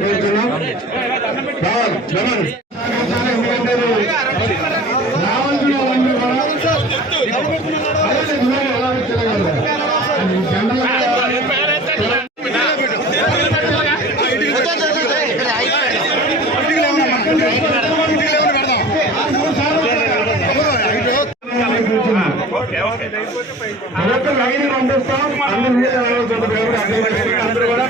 కోరుతున్నాం. రావాల్సిన వాళ్ళు లైన్ పంపిస్తాం. అందరూ కూడా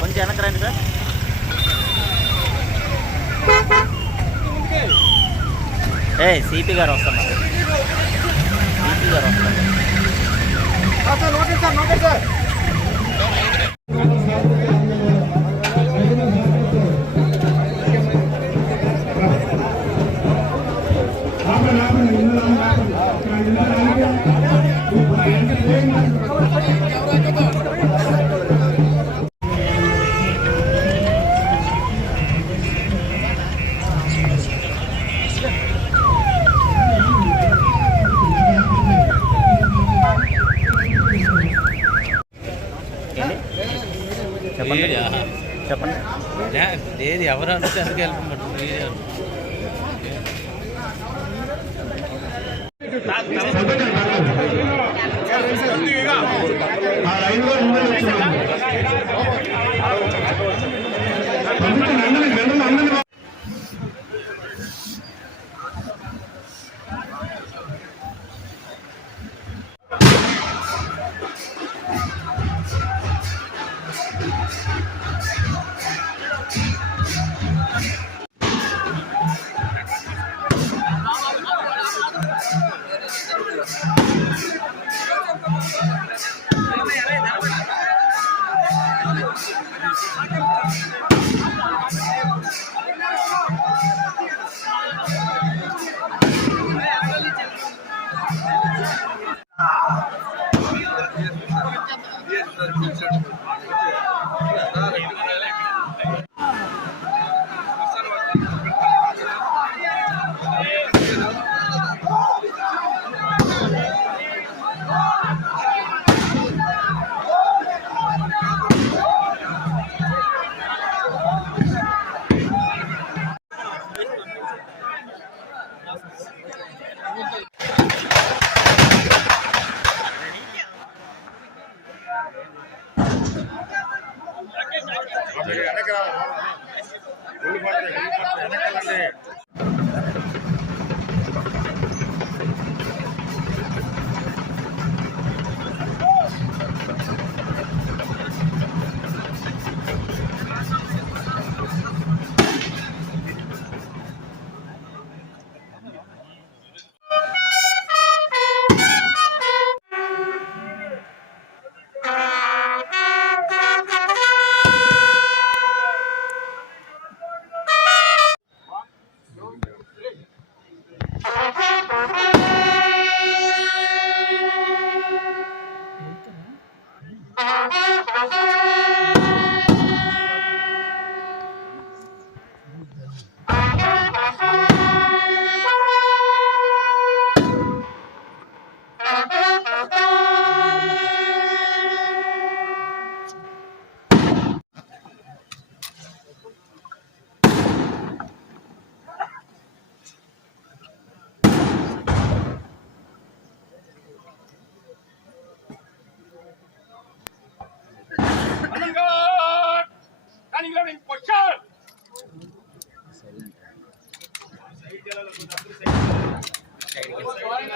కొంచెం వెనకరండి సార్. సిపి గారు వస్తున్నారు. సిపి గారు వస్తున్నారు. చెప్పండి ఏది ఎవరు అంటే అందుకు వెళ్ళమంటుంది.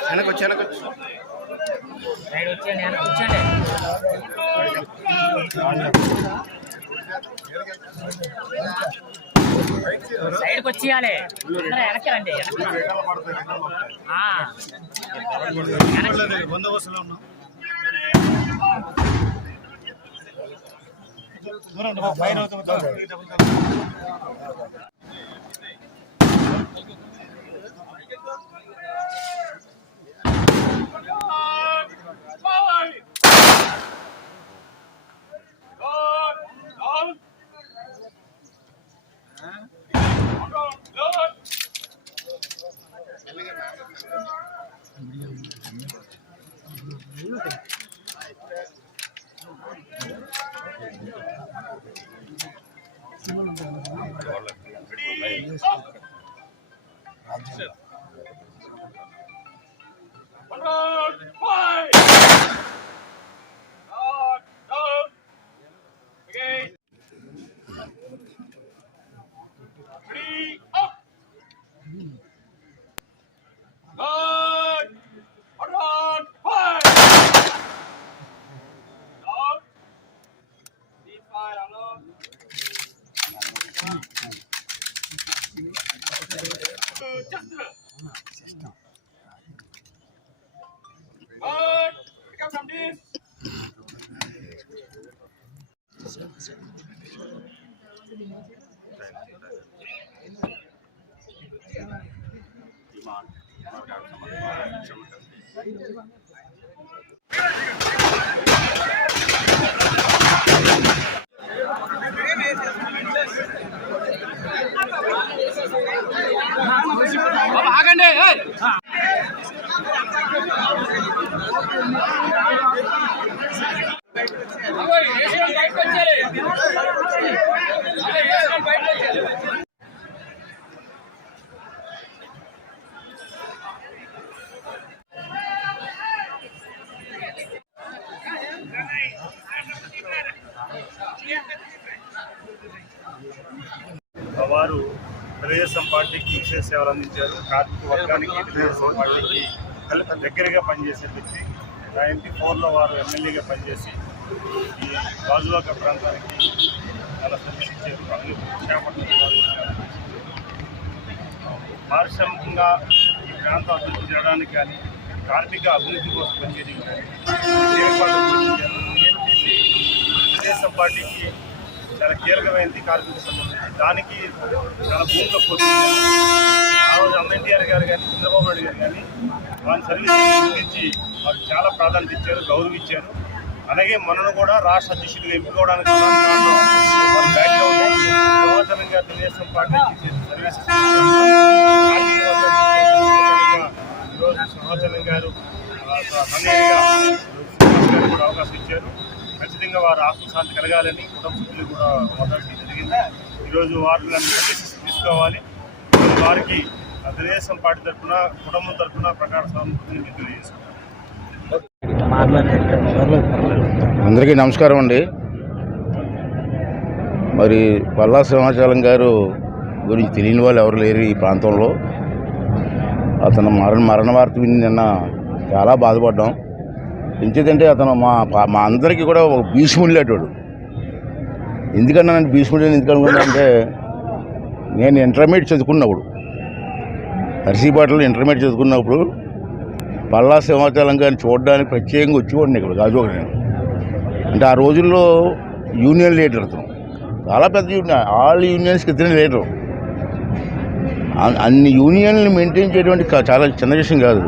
సైడ్కి వచ్చేయాలి, వెనక్కి రండి. బందోబస్తులో ఉన్నాం. ఫైర్ అవుతుంది. ఆగండి. వారు తెలుగుదేశం పార్టీకి విశేష సేవలు అందించారు. కార్మిక వర్గానికి తెలుగుదేశం పార్టీకి దగ్గరగా పనిచేసే వ్యక్తి. 94లో వారు ఎమ్మెల్యేగా పనిచేసి ఈ గాజువాక ప్రాంతానికి చాలా సర్వీస్ ఇచ్చారు. అలాగే విశాఖపట్నం పారిశ్రామికంగా ఈ ప్రాంతం అభివృద్ధి చేయడానికి కానీ కార్మిక అభివృద్ధి కోసం పనిచేయడం కానీ తెలుగుదేశం పార్టీకి చాలా కీలకమైనది కార్మిక సంబంధించి. దానికి చాలా భూమిగా పోతుంది. ఆ రోజు ఎన్టీఆర్ గారు కానీ చంద్రబాబు నాయుడు గారు కానీ వారి సర్వీస్ గురించి వారు చాలా ప్రాధాన్యత ఇచ్చారు, గౌరవించారు. అలాగే మనను కూడా రాష్ట్ర అధ్యక్షుడిగా ఎంపుకోవడానికి బ్యాక్గ్రౌండ్గా తెలుగుదేశం పార్టీకి సర్వీస్ ఈరోజు సింహాచలం గారు కూడా అవకాశం ఇచ్చారు. ఖచ్చితంగా వారు ఆత్మశాంతి కలగాలని కుటుంబ సభ్యులు కూడా మాట్లాడడం జరిగింది. ఈరోజు వారిని తీసుకోవాలి. వారికి తెలుగుదేశం పార్టీ తరఫున కుటుంబం తరఫున ప్రకార సమర్పణని తెలియజేసుకుంటారు. అందరికీ నమస్కారం అండి. మరి పల్లా సింహాచలం గారు గురించి తెలియని వాళ్ళు ఎవరు లేరు ఈ ప్రాంతంలో. అతను మరణ వార్త విని నిన్న చాలా బాధపడ్డాం. ఎందుకంటే అతను మా అందరికీ కూడా ఒక భీష్ముడిలేటోడు. ఎందుకన్నా నేను భీష్ముడు ఎందుకనుకున్నానంటే, నేను ఇంటర్మీడియట్ చదువుకున్నప్పుడు నర్సీపేటలో ఇంటర్మీడియట్ చదువుకున్నప్పుడు పల్లా సింహాచలం గారిని చూడడానికి ప్రత్యేకంగా వచ్చేవాడిని ఇక్కడ గాజువాక. అంటే ఆ రోజుల్లో యూనియన్ లీడర్ అతను, చాలా పెద్ద యూనియన్, ఆల్ యూనియన్స్కి ఇతనే లీడరు. అన్ని యూనియన్లు మెయింటైన్ చేయడం చాలా చిన్న విషయం కాదు.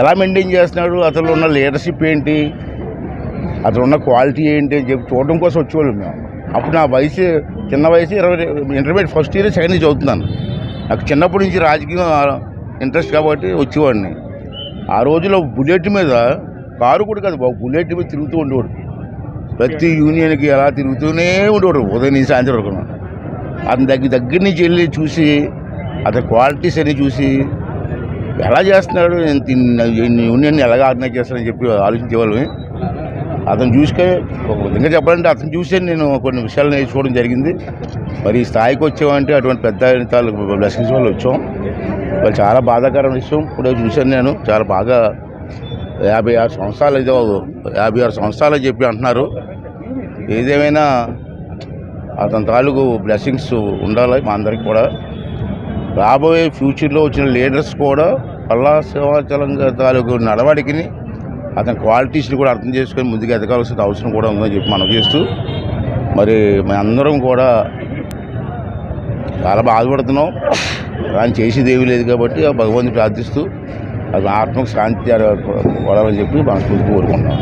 ఎలా మెయింటైన్ చేస్తున్నాడు, అతను ఉన్న లీడర్షిప్ ఏంటి, అతను ఉన్న క్వాలిటీ ఏంటి అని చెప్పి చూడడం కోసం వచ్చేవాళ్ళం మేము. అప్పుడు నా వయసు చిన్న వయసు 20, intermediate first year second year చదువుతున్నాను. నాకు చిన్నప్పటి నుంచి రాజకీయం ఇంట్రెస్ట్ కాబట్టి వచ్చేవాడిని. ఆ రోజులో బుల్లెట్ మీద, కారు కూడా కాదు బాబు, బుల్లెట్ మీద తిరుగుతూ ఉండేవాడు. ప్రతి యూనియన్కి ఎలా తిరుగుతూనే ఉండేవాడు ఉదయం నుంచి సాయంత్రం వరకు. అతని దగ్గర నుంచి వెళ్ళి చూసి అతని క్వాలిటీస్ అన్నీ చూసి ఎలా చేస్తున్నాడు, యూనియన్ని ఎలాగ ఆర్గనైజ్ చేస్తాడని చెప్పి ఆలోచించేవాళ్ళని. అతను చూసుకొని ఒక విధంగా చెప్పాలంటే అతను చూసే నేను కొన్ని విషయాలు నేర్చుకోవడం జరిగింది. మరి ఈ స్థాయికి వచ్చామంటే అటువంటి పెద్ద తాలూకు బ్లెస్సింగ్స్ వల్ల వచ్చాం. వాళ్ళు చాలా బాధాకరమైన విషయం. ఇప్పుడే చూశాను నేను, చాలా బాగా 56 సంవత్సరాలు ఏదో 56 సంవత్సరాలు చెప్పి అంటున్నారు. ఏదేమైనా అతని తాలూకు బ్లెస్సింగ్స్ ఉండాలి మా అందరికి కూడా. రాబోయే ఫ్యూచర్లో వచ్చిన లీడర్స్ కూడా పల్లా సింహాచలం తాలూకు నడవడికిని అతని క్వాలిటీస్ని కూడా అర్థం చేసుకొని ముందుకు ఎదగాల్సిన అవసరం కూడా ఉందని చెప్పి మనం చేస్తూ, మరి మేమందరం కూడా చాలా బాధపడుతున్నాం. కానీ చేసేది ఏమీ లేదు కాబట్టి ఆ భగవంతుని ప్రార్థిస్తూ అది ఆత్మకు శాంతి పడాలని చెప్పి మనస్ఫూర్తిగా కోరుకుంటున్నాం.